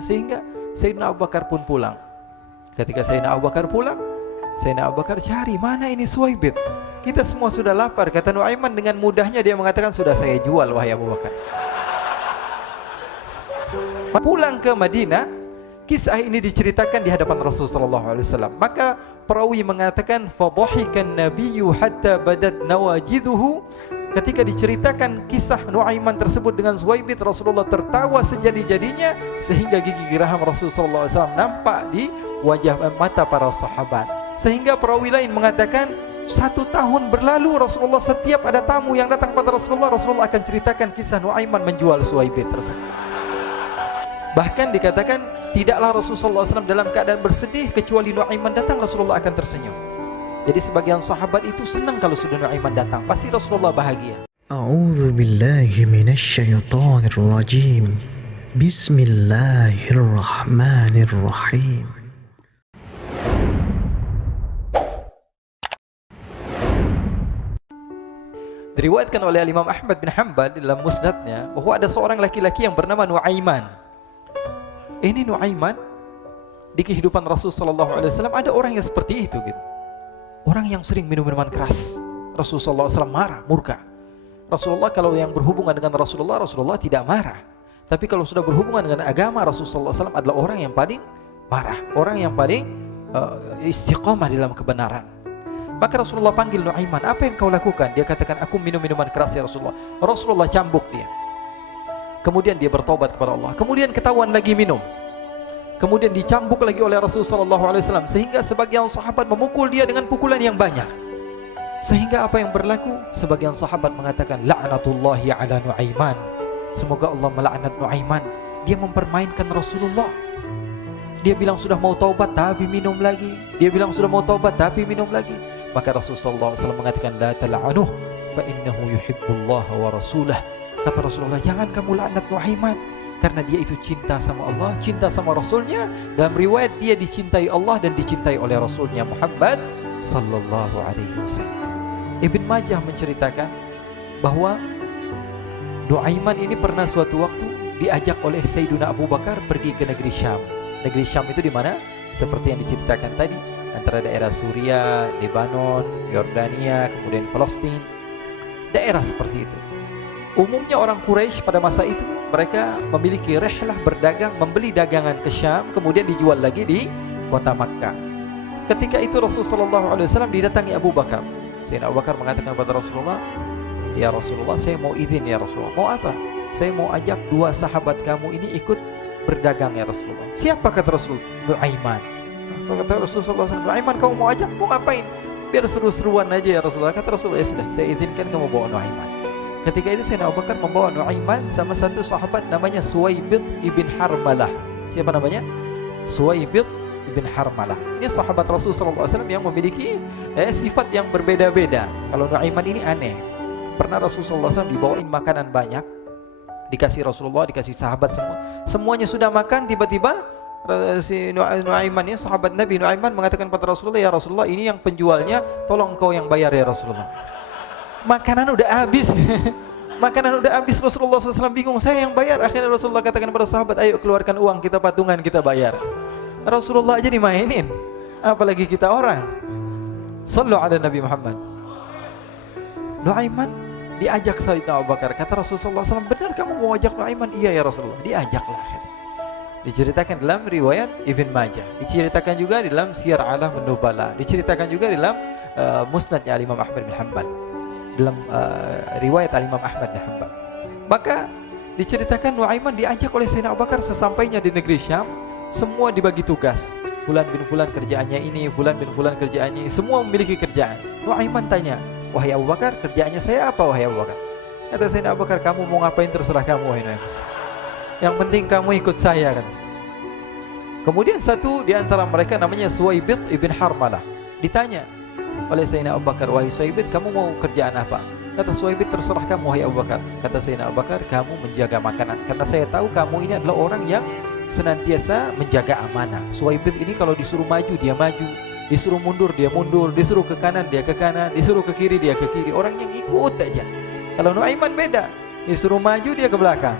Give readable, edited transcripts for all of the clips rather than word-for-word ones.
Sehingga Sayyidina Abu Bakar pun pulang. Ketika Sayyidina Abu Bakar pulang, Sayyidina Abu Bakar cari, mana ini Suwaibit? Kita semua sudah lapar. Kata Nuaiman dengan mudahnya dia mengatakan, sudah saya jual wahai Abu Bakar. Pulang ke Madinah, kisah ini diceritakan di hadapan Rasulullah SAW. Maka perawi mengatakan, fadhahikan nabiyyu hatta badat nawajiduhu. Ketika diceritakan kisah Nuaiman tersebut dengan Suwaibit, Rasulullah tertawa sejadi-jadinya sehingga gigi geraham Rasulullah SAW nampak di wajah mata para sahabat. Sehingga perawi lain mengatakan 1 tahun berlalu Rasulullah setiap ada tamu yang datang pada Rasulullah akan ceritakan kisah Nuaiman menjual Suwaibit tersebut. Bahkan dikatakan tidaklah Rasulullah SAW dalam keadaan bersedih kecuali Nuaiman datang Rasulullah akan tersenyum. Jadi sebagian sahabat itu senang kalau sudah Nuaiman datang, pasti Rasulullah bahagia. A'udzu billahi minasyaitonir rajim. Bismillahirrahmanirrahim. Diriwayatkan oleh Imam Ahmad bin Hanbal dalam musnadnya bahwa ada seorang laki-laki yang bernama Nuaiman. Ini Nuaiman di kehidupan Rasulullah SAW ada orang yang seperti itu gitu. Orang yang sering minum minuman keras. Rasulullah SAW marah, murka. Rasulullah kalau yang berhubungan dengan Rasulullah tidak marah. Tapi kalau sudah berhubungan dengan agama, Rasulullah SAW adalah orang yang paling marah, orang yang paling istiqamah dalam kebenaran. Maka Rasulullah panggil Nuaiman, apa yang kau lakukan? Dia katakan, aku minum minuman keras ya Rasulullah. Rasulullah cambuk dia. Kemudian dia bertobat kepada Allah. Kemudian ketahuan lagi minum. Kemudian dicambuk lagi oleh Rasulullah SAW sehingga sebagian sahabat memukul dia dengan pukulan yang banyak. Sehingga apa yang berlaku? Sebagian sahabat mengatakan, la'natullahi ala Nuaiman. Semoga Allah melaknat Nuaiman. Dia mempermainkan Rasulullah. Dia bilang sudah mau taubat tapi minum lagi. Dia bilang sudah mau taubat tapi minum lagi. Maka Rasulullah SAW mengatakan, la tal'anuh fa innahu yuhibbullah wa rasulah. Kata Rasulullah, jangan kamu laknat Nuaiman, karena dia itu cinta sama Allah, cinta sama Rasulnya. Dalam riwayat dia dicintai Allah dan dicintai oleh Rasulnya Muhammad sallallahu alaihi wasallam. Ibn Majah menceritakan bahwa Nuaiman ini pernah suatu waktu diajak oleh Sayyidina Abu Bakar pergi ke negeri Syam. Negeri Syam itu di mana? Seperti yang diceritakan tadi, antara daerah Suriah, Lebanon, Yordania, kemudian Palestina. Daerah seperti itu. Umumnya orang Quraisy pada masa itu mereka memiliki rihlah berdagang, membeli dagangan ke Syam, kemudian dijual lagi di kota Makkah. Ketika itu Rasulullah SAW didatangi Abu Bakar. Sayyidina Abu Bakar mengatakan kepada Rasulullah, ya Rasulullah, saya mau izin ya Rasulullah. Mau apa? Saya mau ajak 2 sahabat kamu ini ikut berdagang ya Rasulullah. Siapa kata Rasul? Nuaiman. Kata Rasulullah SAW, Nuaiman kamu mau ajak? Mau ngapain? Biar seru-seruan aja ya Rasulullah. Kata Rasulullah, ya sudah, saya izinkan kamu bawa Nuaiman. Ketika itu Sayyidina Abu Bakar membawa Nuaiman sama satu sahabat namanya Suwaibit ibn Harmalah. Siapa namanya? Suwaibit ibn Harmalah. Ini sahabat Rasulullah SAW yang memiliki sifat yang berbeda-beda. Kalau Nuaiman ini aneh. Pernah Rasulullah SAW dibawain makanan banyak, dikasih Rasulullah, dikasih sahabat semua. Semuanya sudah makan, tiba-tiba si Nuaiman ini, sahabat Nabi Nuaiman mengatakan kepada Rasulullah, ya Rasulullah, ini yang penjualnya, tolong engkau yang bayar ya Rasulullah. Makanan udah habis. Makanan udah habis, Rasulullah SAW bingung, saya yang bayar. Akhirnya Rasulullah katakan kepada sahabat, ayo keluarkan uang, kita patungan, kita bayar. Rasulullah aja dimainin, apalagi kita orang. Sallu ala Nabi Muhammad. Nuaiman diajak Sayyidina Abu Bakar. Kata Rasulullah SAW, benar kamu mau ajak Nuaiman? Iya ya Rasulullah. Diajaklah akhirnya. Diceritakan dalam riwayat Ibn Majah, diceritakan juga dalam Siyar A'lam An-Nubala, diceritakan juga dalam musnadnya Imam Ahmad bin Hanbal, dalam riwayat Imam Ahmad bin Hanbal. Maka diceritakan Nuaiman diajak oleh Sayyidina Abu Bakar. Sesampainya di negeri Syam, semua dibagi tugas. Fulan bin Fulan kerjaannya ini, Fulan bin Fulan kerjaannya ini, semua memiliki kerjaan. Nuaiman tanya, wahai Abu Bakar, kerjaannya saya apa wahai Abu Bakar? Kata Sayyidina Abu Bakar, kamu mau ngapain terserah kamu wahai Nuaiman. Yang penting kamu ikut saya kan. Kemudian satu di antara mereka namanya Suwaibit ibn Harmalah. Ditanya oleh Sayyidina Abu Bakar, wahai Suwaibit, kamu mau kerjaan apa? Kata Suwaibit, terserah kamu wahai Abu Bakar. Kata Sayyidina Abu Bakar, kamu menjaga makanan, karena saya tahu kamu ini adalah orang yang senantiasa menjaga amanah. Suwaibit ini kalau disuruh maju dia maju, disuruh mundur dia mundur, disuruh ke kanan dia ke kanan, disuruh ke kiri dia ke kiri. Orang yang ikut aja. Kalau Nuaiman beda, disuruh maju dia ke belakang.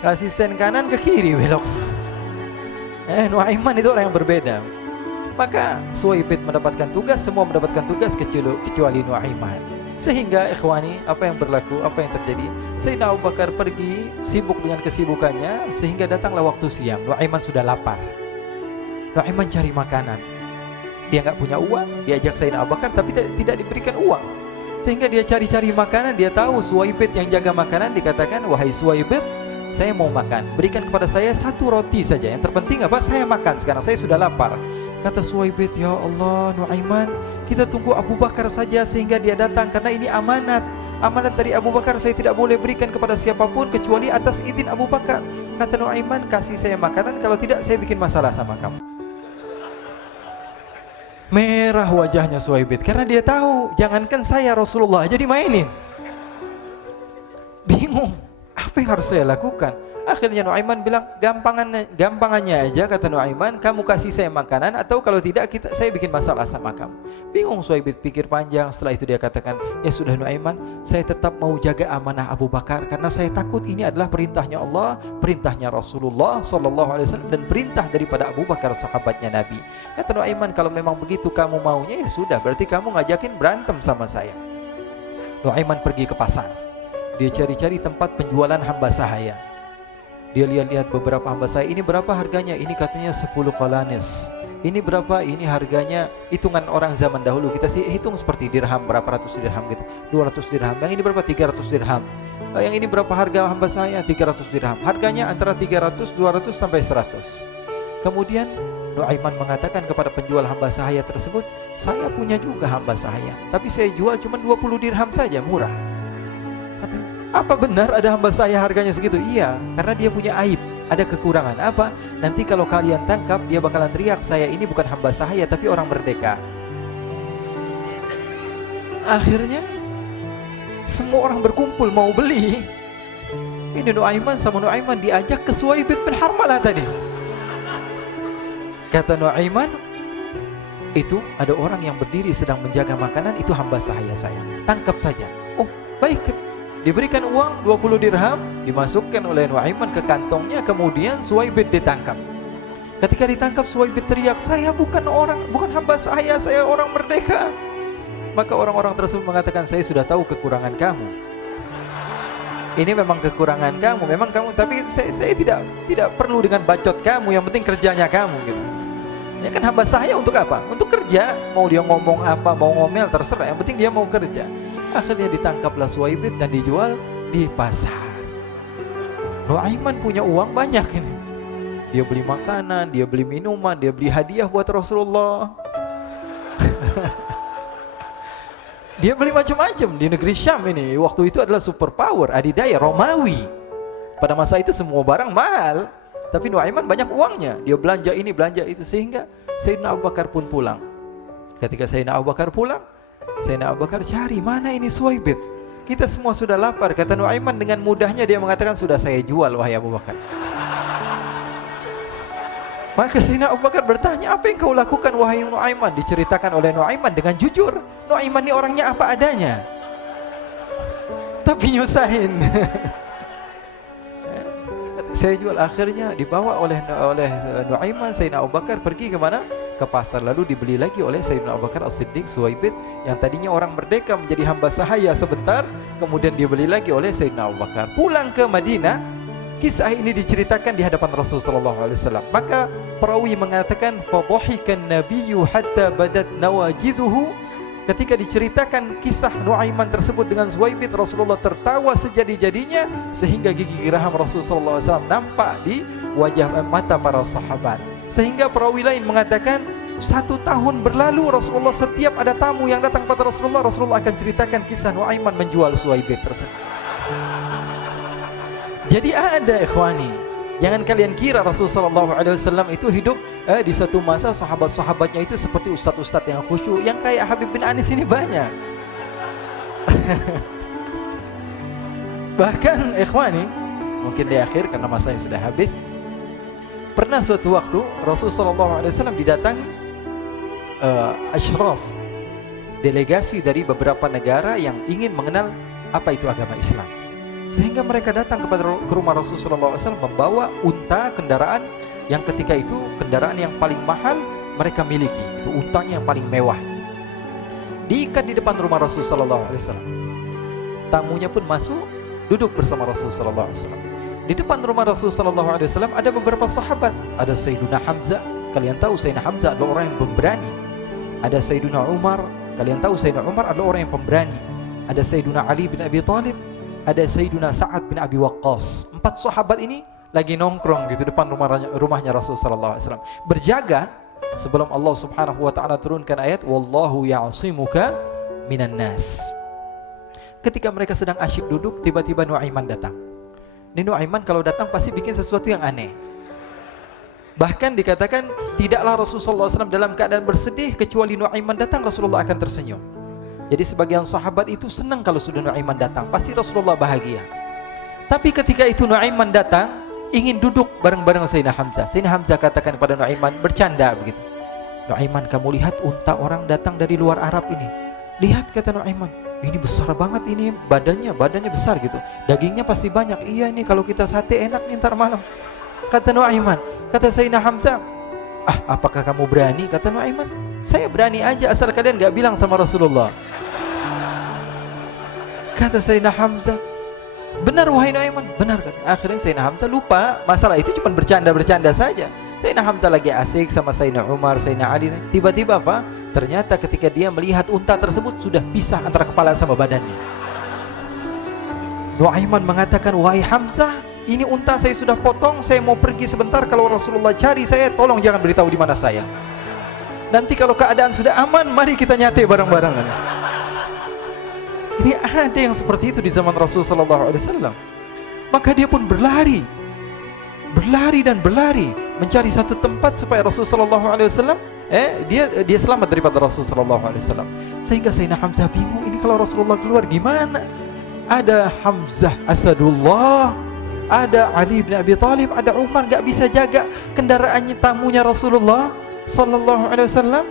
Kasih sen kanan ke kiri belok. Nuaiman itu orang yang berbeda. Maka Suwaibid mendapatkan tugas, semua mendapatkan tugas kecuali Nuaiman. Sehingga ikhwani, apa yang berlaku, apa yang terjadi? Sayyidina Abu Bakar pergi sibuk dengan kesibukannya, sehingga datanglah waktu siang. Nuaiman sudah lapar. Nuaiman cari makanan. Dia nggak punya uang, diajak Sayyidina Abu Bakar tapi tidak diberikan uang. Sehingga dia cari-cari makanan, dia tahu Suwaibid yang jaga makanan, dikatakan, "Wahai Suwaibid, saya mau makan, berikan kepada saya 1 roti saja. Yang terpenting apa? Saya makan sekarang, saya sudah lapar." Kata Suwaibid, "Ya Allah, Nuaiman, kita tunggu Abu Bakar saja sehingga dia datang, karena ini amanat. Amanat dari Abu Bakar, saya tidak boleh berikan kepada siapapun kecuali atas izin Abu Bakar." Kata Nuaiman, "Kasih saya makanan, kalau tidak saya bikin masalah sama kamu." Merah wajahnya Suwaibid karena dia tahu, jangankan saya, Rasulullah jadi mainin. Bingung, apa yang harus saya lakukan? Akhirnya Nuaiman bilang, gampangannya aja, kata Nuaiman, kamu kasih saya makanan, atau kalau tidak saya bikin masalah sama kamu. Bingung Suwaibid, pikir panjang. Setelah itu dia katakan, ya sudah Nuaiman, saya tetap mau jaga amanah Abu Bakar, karena saya takut ini adalah perintahnya Allah, perintahnya Rasulullah SAW, dan perintah daripada Abu Bakar, sahabatnya Nabi. Kata Nuaiman, kalau memang begitu kamu maunya, ya sudah, berarti kamu ngajakin berantem sama saya. Nuaiman pergi ke pasar. Dia cari-cari tempat penjualan hamba sahaya. Dia lihat-lihat beberapa hamba sahaya. Ini berapa harganya? Ini katanya 10 qalanis. Ini berapa? Ini harganya, hitungan orang zaman dahulu, kita sih hitung seperti dirham, berapa ratus dirham gitu, 200 dirham. Yang ini berapa? 300 dirham. Yang ini berapa harga hamba sahaya? 300 dirham. Harganya antara 300, 200 sampai 100. Kemudian Nuaiman mengatakan kepada penjual hamba sahaya tersebut, saya punya juga hamba sahaya, tapi saya jual cuma 20 dirham saja, murah. Katanya, apa benar ada hamba saya harganya segitu? Iya, karena dia punya aib, ada kekurangan. Apa? Nanti kalau kalian tangkap, dia bakalan teriak, saya ini bukan hamba sahaya tapi orang merdeka. Akhirnya semua orang berkumpul mau beli. Ini Nuaiman sama Nuaiman diajak ke Suwaibid bin Harmalah tadi. Kata Nuaiman, itu ada orang yang berdiri sedang menjaga makanan, itu hamba sahaya saya, tangkap saja. Oh baik. Diberikan uang 20 dirham, dimasukkan oleh Nuaiman ke kantongnya, kemudian Suwaibid ditangkap. Ketika ditangkap, Suwaibid teriak, saya bukan hamba saya orang merdeka. Maka orang-orang tersebut mengatakan, saya sudah tahu kekurangan kamu. Ini memang kekurangan kamu, memang kamu, tapi saya tidak perlu dengan bacot kamu, yang penting kerjanya kamu gitu. Ya kan hamba saya untuk apa? Untuk kerja, mau dia ngomong apa, mau ngomel terserah, yang penting dia mau kerja. Akhirnya ditangkaplah Suwaibid dan dijual di pasar. Nuaiman punya uang banyak ini. Dia beli makanan, dia beli minuman, dia beli hadiah buat Rasulullah. Dia beli macam-macam di negeri Syam ini. Waktu itu adalah superpower, adidaya, Romawi. Pada masa itu semua barang mahal, tapi Nuaiman banyak uangnya. Dia belanja ini, belanja itu, sehingga Sayyidina Abu Bakar pun pulang. Ketika Sayyidina Abu Bakar pulang, Sayyidina Abu Bakar cari, mana ini Suwaibid? Kita semua sudah lapar. Kata Nuaiman dengan mudahnya dia mengatakan, sudah saya jual wahai Abu Bakar. Maka Sayyidina Abu Bakar bertanya, apa yang kau lakukan wahai Nuaiman? Diceritakan oleh Nuaiman dengan jujur. Nuaiman ini orangnya apa adanya, tapi nyusahin. Saya jual. Akhirnya dibawa oleh Nuaiman, Sayyidina Abu Bakar pergi ke mana? Ke pasar, lalu dibeli lagi oleh Sayyidina Abu Bakar As-Siddiq. Suwaibid yang tadinya orang merdeka menjadi hamba sahaya sebentar, kemudian dibeli lagi oleh Sayyidina Abu Bakar. Pulang ke Madinah, kisah ini diceritakan di hadapan Rasulullah SAW. Maka perawi mengatakan, fadhahikan nabiyyu hatta badat nawajiduhu. Ketika diceritakan kisah Nuaiman tersebut dengan Suwaibid, Rasulullah tertawa sejadi-jadinya sehingga gigi geraham Rasulullah SAW nampak di wajah mata para sahabat. Sehingga perawi lain mengatakan, 1 tahun berlalu Rasulullah, setiap ada tamu yang datang pada Rasulullah, Rasulullah akan ceritakan kisah Nuaiman menjual Suwaibid tersebut. Jadi ada ikhwani, jangan kalian kira Rasulullah SAW itu hidup di satu masa sahabat-sahabatnya itu seperti ustadz-ustadz yang khusyuk, yang kayak Habib bin Anis ini banyak. Bahkan ikhwani, mungkin di akhir karena masanya sudah habis, pernah suatu waktu Rasulullah SAW didatangi asyraf, delegasi dari beberapa negara yang ingin mengenal apa itu agama Islam. Sehingga mereka datang ke rumah Rasulullah SAW membawa unta, kendaraan yang ketika itu kendaraan yang paling mahal mereka miliki. Itu untanya yang paling mewah. Diikat di depan rumah Rasulullah SAW. Tamunya pun masuk, duduk bersama Rasulullah SAW. Di depan rumah Rasulullah SAW ada beberapa sahabat. Ada Sayyiduna Hamzah. Kalian tahu Sayyidina Hamzah adalah orang yang pemberani. Ada Sayyiduna Umar. Kalian tahu Sayyidina Umar adalah orang yang pemberani. Ada Sayyiduna Ali bin Abi Thalib. Ada Sayyiduna Sa'ad bin Abi Waqqas. 4 sahabat ini lagi nongkrong gitu depan rumahnya Rasulullah SAW. Berjaga sebelum Allah Subhanahu wa taala turunkan ayat wallahu ya'simuka minan nas. Ketika mereka sedang asyik duduk, tiba-tiba Nuaiman datang. Ini Nuaiman kalau datang pasti bikin sesuatu yang aneh. Bahkan dikatakan tidaklah Rasulullah SAW dalam keadaan bersedih kecuali Nuaiman datang Rasulullah akan tersenyum. Jadi sebagian sahabat itu senang kalau sudah Nuaiman datang, pasti Rasulullah bahagia. Tapi ketika itu Nuaiman datang ingin duduk bareng-bareng Sayyidina Hamzah. Sayyidina Hamzah katakan kepada Nuaiman, bercanda begitu. Nuaiman, kamu lihat unta orang datang dari luar Arab ini. Lihat, kata Nuaiman, ini besar banget ini, badannya besar gitu. Dagingnya pasti banyak. Iya, ini kalau kita sate enak nih ntar malam. Kata Nuaiman. Kata Sayyidina Hamzah, apakah kamu berani? Kata Nuaiman, saya berani aja asal kalian gak bilang sama Rasulullah. Kata Sayyidina Hamzah, benar wahai Nuaiman, benar kan? Akhirnya Sayyidina Hamzah lupa masalah itu, cuma bercanda-bercanda saja. Sayyidina Hamzah lagi asik sama Sayyidina Umar, Sayyidina Ali. Tiba-tiba apa? Ternyata ketika dia melihat unta tersebut sudah pisah antara kepala sama badannya. Nuaiman mengatakan, wahai Hamzah, ini unta saya sudah potong, saya mau pergi sebentar. Kalau Rasulullah cari saya, tolong jangan beritahu di mana saya. Nanti kalau keadaan sudah aman, mari kita nyate bareng-bareng. Ini ada yang seperti itu di zaman Rasulullah SAW. Maka dia pun berlari dan berlari mencari satu tempat supaya Rasulullah SAW dia selamat daripada Rasulullah SAW. Sehingga Sayyidina Hamzah bingung, ini kalau Rasulullah keluar gimana? Ada Hamzah Asadullah, ada Ali bin Abi Thalib, ada Umar, gak bisa jaga kendaraannya tamunya Rasulullah SAW.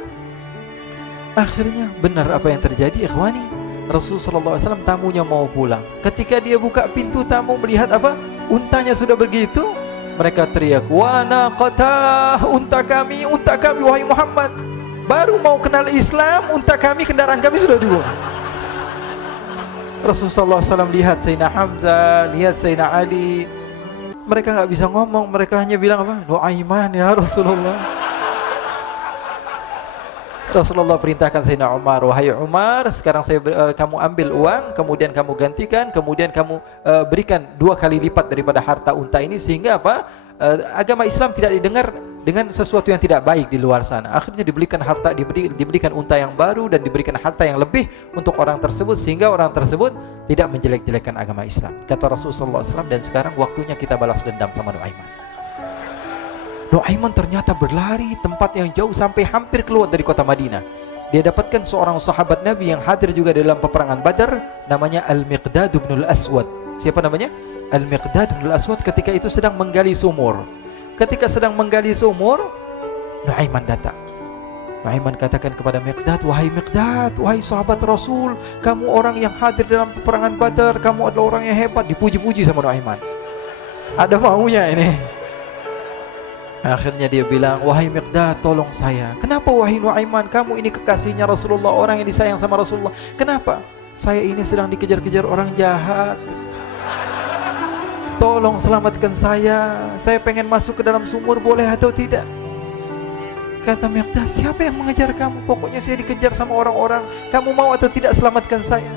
Akhirnya benar apa yang terjadi, ikhwani. Rasulullah SAW tamunya mau pulang. Ketika dia buka pintu tamu melihat apa? Untanya sudah begitu. Mereka teriak, wa naqatah, unta kami wahai Muhammad. Baru mau kenal Islam, unta kami, kendaraan kami sudah dibuang. Rasulullah SAW lihat Sayyidina Hamzah, lihat Sayyidina Ali. Mereka gak bisa ngomong, mereka hanya bilang apa? Nuaiman ya Rasulullah. Rasulullah perintahkan Sayyidina Umar, wahai Umar, sekarang kamu ambil uang, kemudian kamu gantikan, kemudian kamu berikan 2 kali lipat daripada harta unta ini, sehingga apa? Agama Islam tidak didengar dengan sesuatu yang tidak baik di luar sana. Akhirnya diberikan harta, diberikan unta yang baru dan diberikan harta yang lebih untuk orang tersebut, sehingga orang tersebut tidak menjelek-jelekkan agama Islam. Kata Rasulullah SAW, dan sekarang waktunya kita balas dendam sama Nuaiman. Nuaiman ternyata berlari tempat yang jauh sampai hampir keluar dari kota Madinah. Dia dapatkan seorang sahabat Nabi yang hadir juga dalam peperangan Badar, namanya Al-Miqdad bin Al-Aswad. Siapa namanya? Al-Miqdad bin Al-Aswad ketika itu sedang menggali sumur. Ketika sedang menggali sumur, Nuaiman datang. Nuaiman katakan kepada Miqdad, wahai Miqdad, wahai sahabat Rasul, kamu orang yang hadir dalam peperangan Badar, kamu adalah orang yang hebat. Dipuji-puji sama Nuaiman. Ada maunya ini. Akhirnya dia bilang, wahai Miqdad, tolong saya. Kenapa wahai Nuaiman? Kamu ini kekasihnya Rasulullah, orang yang disayang sama Rasulullah. Kenapa? Saya ini sedang dikejar-kejar orang jahat. Tolong selamatkan saya. Saya pengen masuk ke dalam sumur, boleh atau tidak? Kata Miqdad, siapa yang mengejar kamu? Pokoknya saya dikejar sama orang-orang. Kamu mau atau tidak selamatkan saya?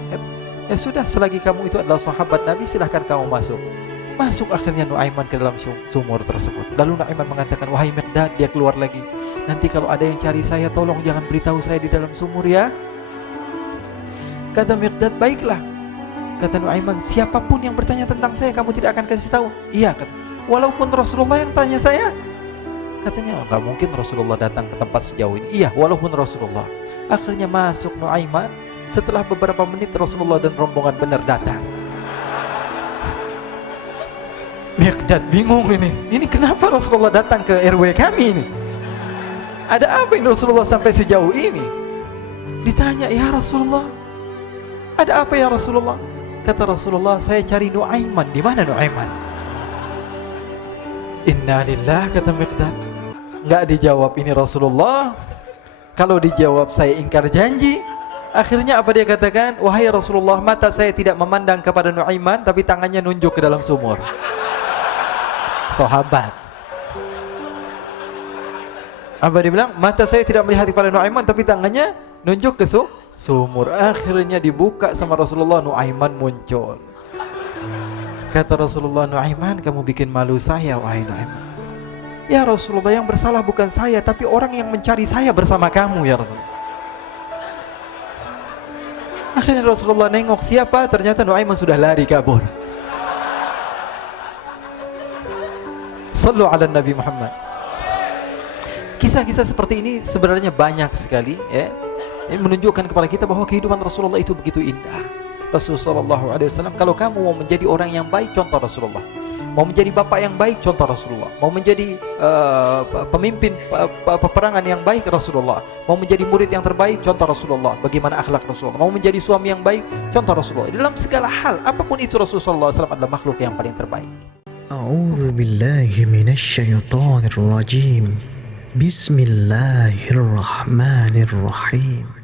Ya sudah, selagi kamu itu adalah sahabat Nabi, silahkan kamu masuk. Masuk akhirnya Nuaiman ke dalam sumur tersebut. Lalu Nuaiman mengatakan, wahai Miqdad, dia keluar lagi. Nanti kalau ada yang cari saya, tolong jangan beritahu saya di dalam sumur ya. Kata Miqdad, baiklah. Kata Nuaiman, siapapun yang bertanya tentang saya, kamu tidak akan kasih tahu? Iya, kata. Walaupun Rasulullah yang tanya saya? Katanya, enggak mungkin Rasulullah datang ke tempat sejauh ini. Iya, walaupun Rasulullah. Akhirnya masuk Nuaiman. Setelah beberapa menit Rasulullah dan rombongan benar datang. Miqdad bingung ini. Ini kenapa Rasulullah datang ke RW kami ini? Ada apa ini Rasulullah sampai sejauh ini? Ditanya, ya Rasulullah, ada apa ya Rasulullah? Kata Rasulullah, saya cari Nuaiman. Di mana Nuaiman? Inna lillah, kata Miqdad. Nggak dijawab ini Rasulullah. Kalau dijawab saya ingkar janji. Akhirnya apa dia katakan? Wahai Rasulullah, mata saya tidak memandang kepada Nuaiman, tapi tangannya nunjuk ke dalam sumur. Sahabat. Apa dia bilang? Mata saya tidak melihat kepada Nuaiman, tapi tangannya nunjuk ke sumur. Akhirnya dibuka sama Rasulullah, Nuaiman muncul. Kata Rasulullah, Nuaiman, kamu bikin malu saya, wahai Nuaiman. Ya Rasulullah, yang bersalah bukan saya, tapi orang yang mencari saya bersama kamu, ya Rasulullah. Akhirnya Rasulullah nengok, siapa? Ternyata Nuaiman sudah lari kabur. Sallu ala Nabi Muhammad. Kisah-kisah seperti ini sebenarnya banyak sekali, ya. Ini menunjukkan kepada kita bahwa kehidupan Rasulullah itu begitu indah. Rasulullah SAW, kalau kamu mau menjadi orang yang baik, contoh Rasulullah. Mau menjadi bapak yang baik, contoh Rasulullah. Mau menjadi pemimpin peperangan yang baik, Rasulullah. Mau menjadi murid yang terbaik, contoh Rasulullah. Bagaimana akhlak Rasulullah. Mau menjadi suami yang baik, contoh Rasulullah. Dalam segala hal, apapun itu, Rasulullah SAW adalah makhluk yang paling terbaik. A'udzu billahi minasyaitonir rajim. Bismillahirrahmanirrahim.